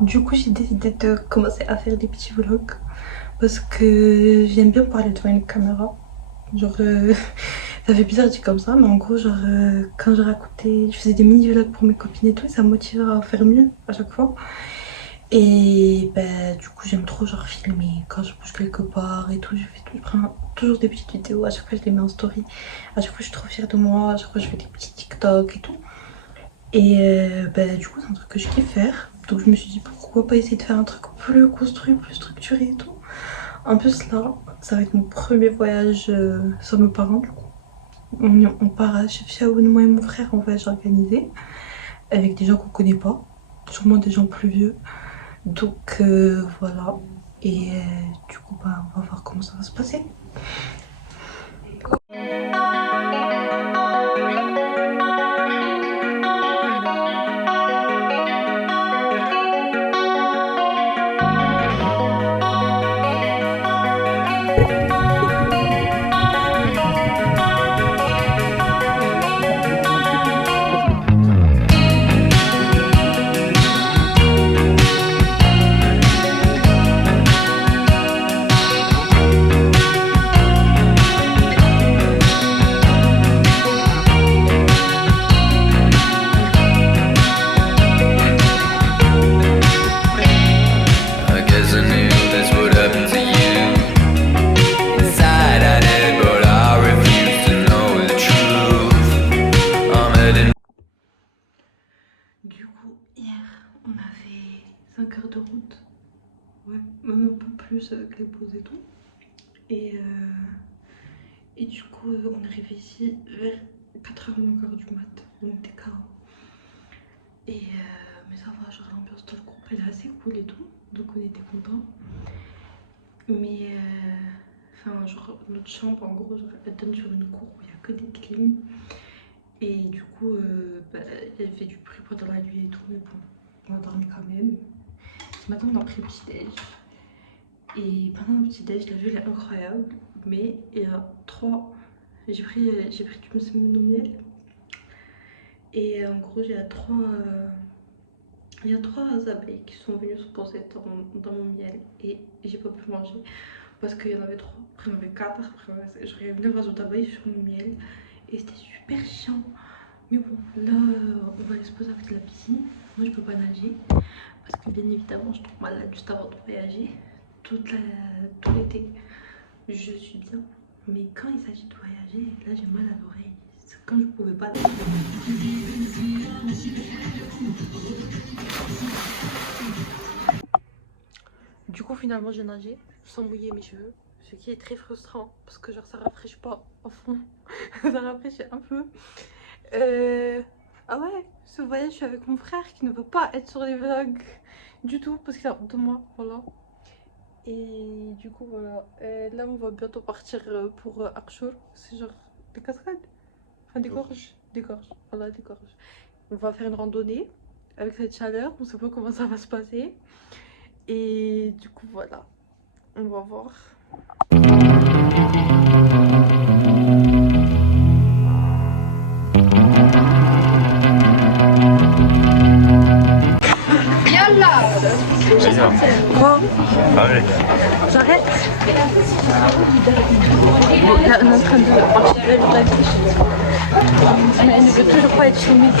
Du coup, j'ai décidé de commencer à faire des petits vlogs parce que j'aime bien parler devant une caméra. Genre, ça fait bizarre dit comme ça, mais en gros, genre, quand je racontais, je faisais des mini vlogs pour mes copines et tout, ça me motivait à faire mieux à chaque fois. Et bah, du coup, j'aime trop genre filmer quand je bouge quelque part et tout. Je prends toujours des petites vidéos, à chaque fois je les mets en story. À chaque fois, je suis trop fière de moi, à chaque fois, je fais des petits TikTok et tout. Et bah, du coup, c'est un truc que je kiffe faire. Donc, je me suis dit pourquoi pas essayer de faire un truc plus construit, plus structuré et tout. En plus, là, ça va être mon premier voyage sans mes parents, du coup. On part à Chefchaouen, moi et mon frère, en voyage organisé, avec des gens qu'on connaît pas, sûrement des gens plus vieux. Donc voilà. Et du coup, bah, on va voir comment ça va se passer. Du coup, hier, on a fait 5 heures de route. Ouais, même un peu plus avec les pauses et tout. Et du coup, on est arrivé ici vers 4h moins quart du mat. On était KO. Mais ça va, genre l'ambiance dans le groupe elle est assez cool et tout. Donc on était contents. Mais enfin, genre notre chambre en gros, genre, elle donne sur une cour où il n'y a que des clims. Et du coup, bah, il y avait du bruit pendant la nuit et tout. Mais bon, on a dormi quand même. Ce matin, on a pris le petit-déj. Et pendant le petit-déj, la vue elle est incroyable. Mais il y a trois. J'ai pris du semoule au miel. Et en gros, il y a trois abeilles qui sont venues se poser dans mon miel. Et j'ai pas pu manger parce qu'il y en avait trois. Après, il y en avait quatre. Après, j'aurais 9 oiseaux d'abeilles sur mon miel. Et c'était super chiant. Mais bon, là, on va aller se poser avec de la piscine. Moi, je peux pas nager parce que bien évidemment, je tombe malade juste avant de voyager. Tout l'été, je suis bien. Mais quand il s'agit de voyager, là, j'ai mal à l'oreille. C'est quand je pouvais pas nager. Du coup, finalement, j'ai nagé sans mouiller mes cheveux. Ce qui est très frustrant parce que genre ça rafraîchit pas à fond. Ça rafraîchit un peu. Ah ouais, ce voyage, je suis avec mon frère qui ne veut pas être sur les vlogs du tout parce qu'il a honte de moi, voilà. Et du coup, voilà. Là, on va bientôt partir pour Archour. C'est genre des cascades. Enfin, des gorges. Des gorges. Voilà, des gorges. On va faire une randonnée avec cette chaleur. On sait pas comment ça va se passer. Et du coup, voilà. On va voir. Quoi? Arrête. J'arrête. Bon, là, on est en train de partir vers la biche. Mais elle ne veut toujours pas être filmée.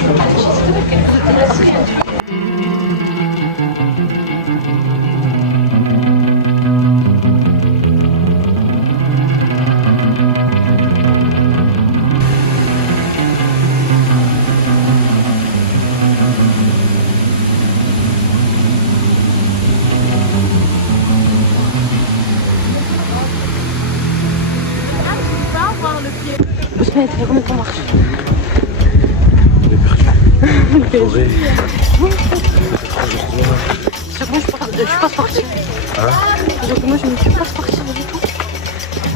Comment on marche? Forêt. Je suis pas sportive. Hein? Sachant que moi je ne suis pas sportive du tout.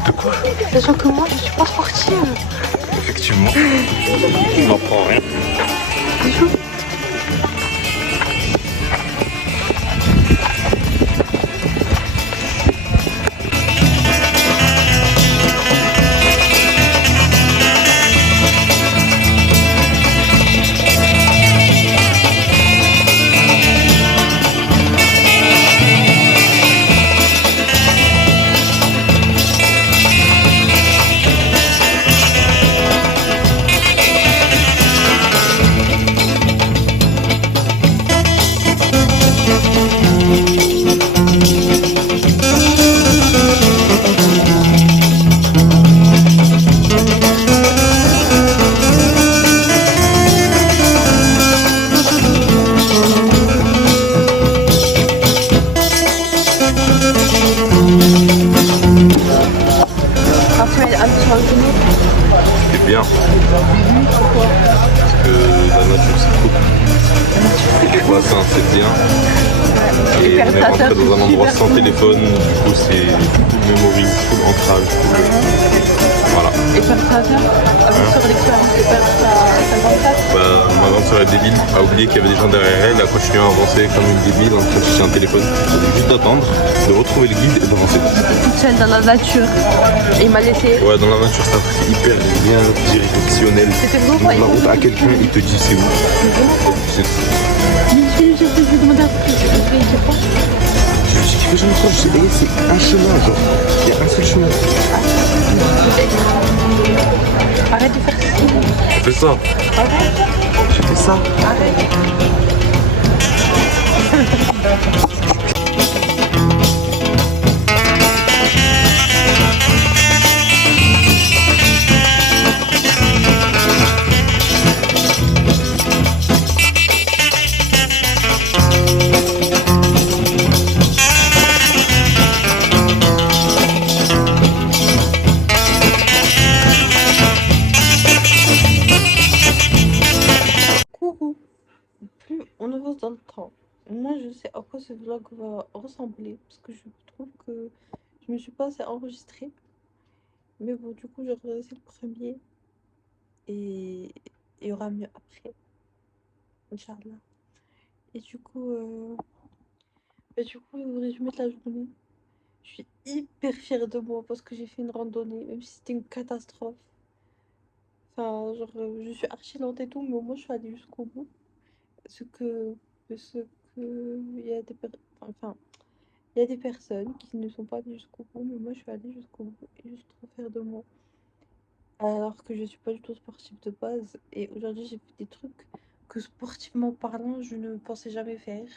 De quoi? Sachant que moi je suis pas sportive. Effectivement. On n'apprend rien. C'est chaud. et on est ça, rentré dans un endroit sans téléphone, du coup c'est full memory, full ancrage, voilà. Et faire ça, sur l'expérience de perdre sa grande place. Bah, ma grande sœur est débile, a oublié qu'il y avait des gens derrière elle, a continué à avancer comme une débile en train de chercher un téléphone. J'avais juste d'attendre, de retrouver le guide et d'avancer. Toute seule dans la nature. Et il m'a laissé. Ouais, dans la nature, c'est un truc hyper bien directionnel. C'était vraiment Dans la route à quelqu'un, il te dit c'est où. C'est tout. Je vais demander un truc. Je vais dire quoi? Je me suis dit que je me sens, je sais, c'est un chemin, genre. Il y a un seul chemin. Arrête de faire ça. Fais ça. J'ai fait ça. Arrête. Plus on avance dans le temps, moi je sais à quoi ce vlog va ressembler parce que je trouve que je me suis pas assez enregistrée. Mais bon, du coup, c'est le premier et il y aura mieux après, Inch'Allah. Et du coup, le résumé de la journée, je suis hyper fière de moi parce que j'ai fait une randonnée, même si c'était une catastrophe. Enfin, je suis archi lente et tout, mais au moins je suis allée jusqu'au bout. Ce que, ce que, il y a enfin, il y a des personnes qui ne sont pas allées jusqu'au bout, mais moi je suis allée jusqu'au bout et je suis trop fière de moi. Alors que je suis pas du tout sportive de base. Et aujourd'hui, j'ai fait des trucs que sportivement parlant, je ne pensais jamais faire.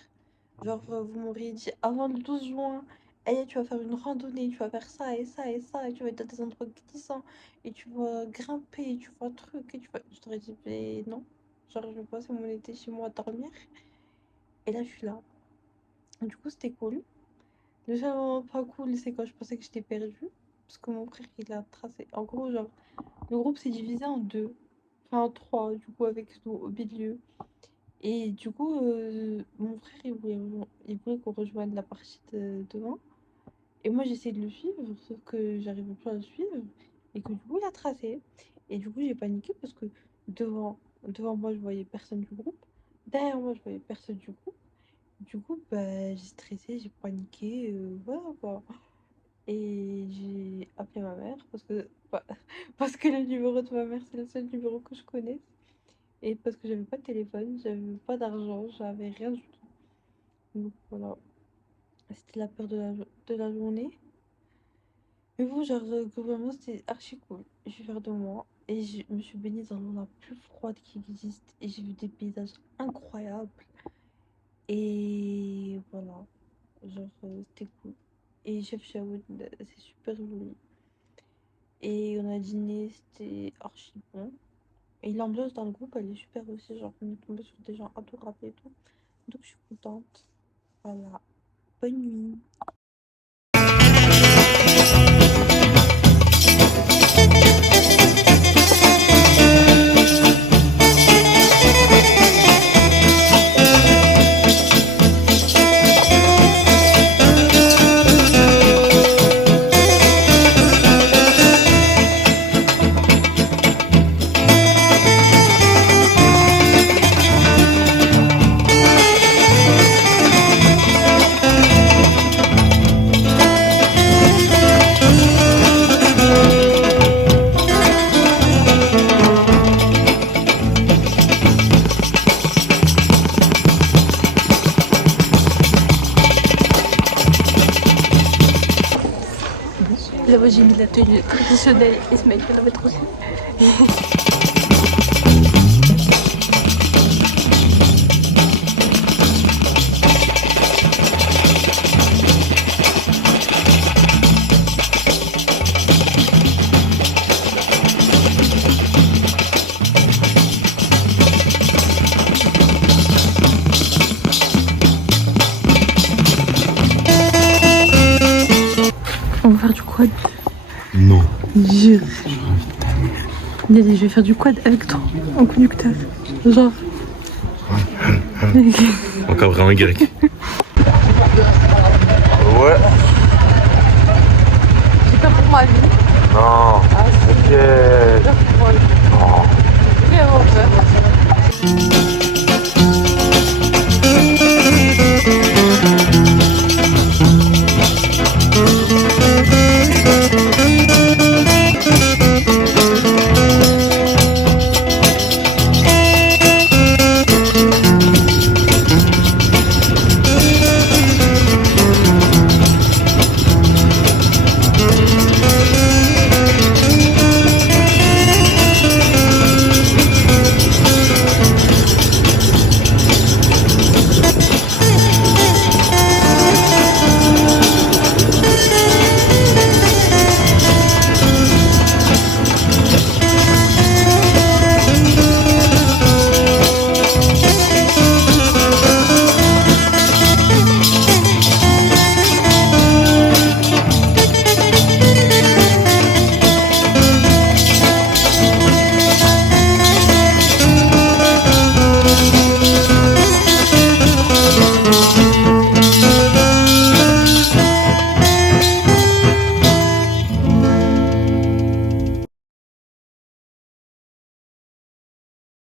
Vous m'auriez dit avant le 12 juin, hey, tu vas faire une randonnée, tu vas faire ça et ça et ça, et tu vas être dans des endroits glissants, et tu vas grimper, et tu vas truc, et tu vas. Je t'aurais dit, mais non. Genre, je passais mon été chez moi à dormir. Et là, je suis là. Du coup, c'était cool. Le seul moment pas cool, c'est quand je pensais que j'étais perdue. Parce que mon frère, il a tracé. En gros, genre, le groupe s'est divisé en deux. Enfin, en trois, du coup, avec nous au milieu. Et du coup, mon frère, il voulait qu'on rejoigne la partie devant. Et moi, j'essayais de le suivre, sauf que j'arrivais pas à le suivre. Et que du coup, il a tracé. Et du coup, j'ai paniqué parce que devant moi, je voyais personne du groupe. Derrière moi, je voyais personne du groupe. Du coup, bah, j'ai stressé, j'ai paniqué, voilà quoi. Et j'ai appelé ma mère parce que le numéro de ma mère, c'est le seul numéro que je connais. Et parce que j'avais pas de téléphone, j'avais pas d'argent, j'avais rien du tout. Donc voilà, c'était la peur de la journée. Mais bon, globalement, c'était archi cool. Je suis fière de moi. Et je me suis baignée dans l'eau la plus froide qui existe. Et j'ai vu des paysages incroyables. Et voilà, c'était cool. Et Chef Shawood, c'est super joli. Et on a dîné, c'était archi bon. Et l'ambiance dans le groupe, elle est super aussi. Genre, on est tombé sur des gens adorables et tout. Donc, je suis contente. Voilà. Bonne nuit. Là-bas, j'ai mis la tenue traditionnelle. Ismaël peut la mettre aussi. On va faire du quad. Non. Jure. Nelly, je vais faire du quad avec toi en conducteur. Genre. Encore vraiment grec.